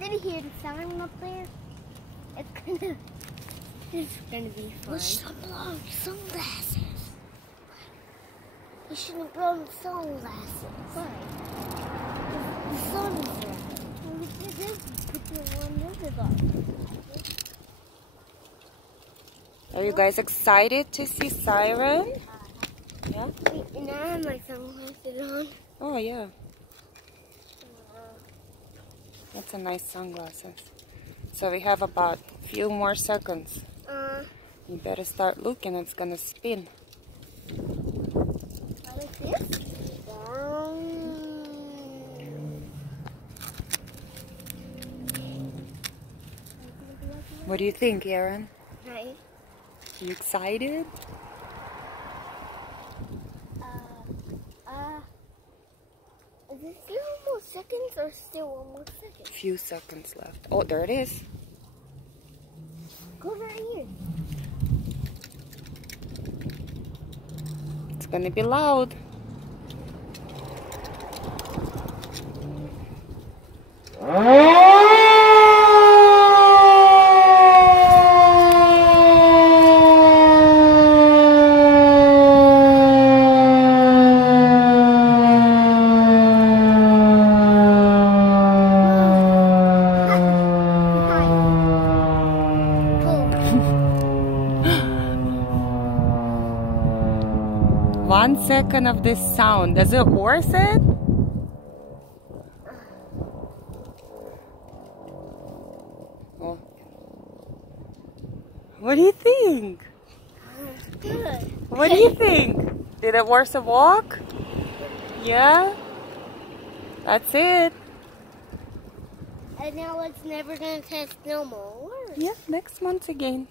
Did you hear the sound up there? It's gonna be fun. We should blow sunglasses. We shouldn't blow sunglasses. Why? The sun's red. We did this. Put the one over there. Are you guys excited to see Siren? Yeah? Wait, and I have my sunglasses on. Oh, yeah. That's a nice sunglasses. So we have about a few more seconds. You better start looking, it's gonna spin. Like this? What do you think, Aaron? Nice. You excited? Is it still more seconds or still one more second? Few seconds left. Oh, there it is. Go right here. It's gonna be loud. One second of this sound. Does it worth it? Oh. What do you think? Good. What do you think? Did it worth a walk? Yeah? That's it. And now it's never gonna test no more. Yeah, next month again.